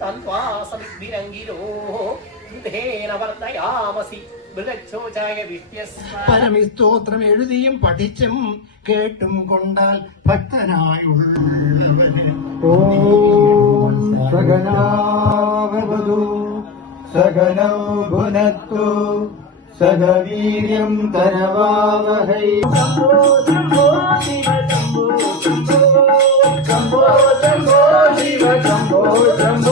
തന്വാ സമിദ്ഭിരംഗിരോ വൃദ്ധേന വർദ്ധയാമസി പരമിസ്തോത്രം എഴുതിയും പഠിച്ചും കേട്ടും കൊണ്ടാൽ ഭക്തനായുള്ളവന് ഓം സകനാവതു സകനൗ ഭുനക്തു സഹ വീര്യം കരവാവഹൈ. ശംഭോ ശംഭോ ശിവ ശംഭോ ശംഭോ ശംഭോ ശംഭോ ശിവ ശംഭോ ശംഭോ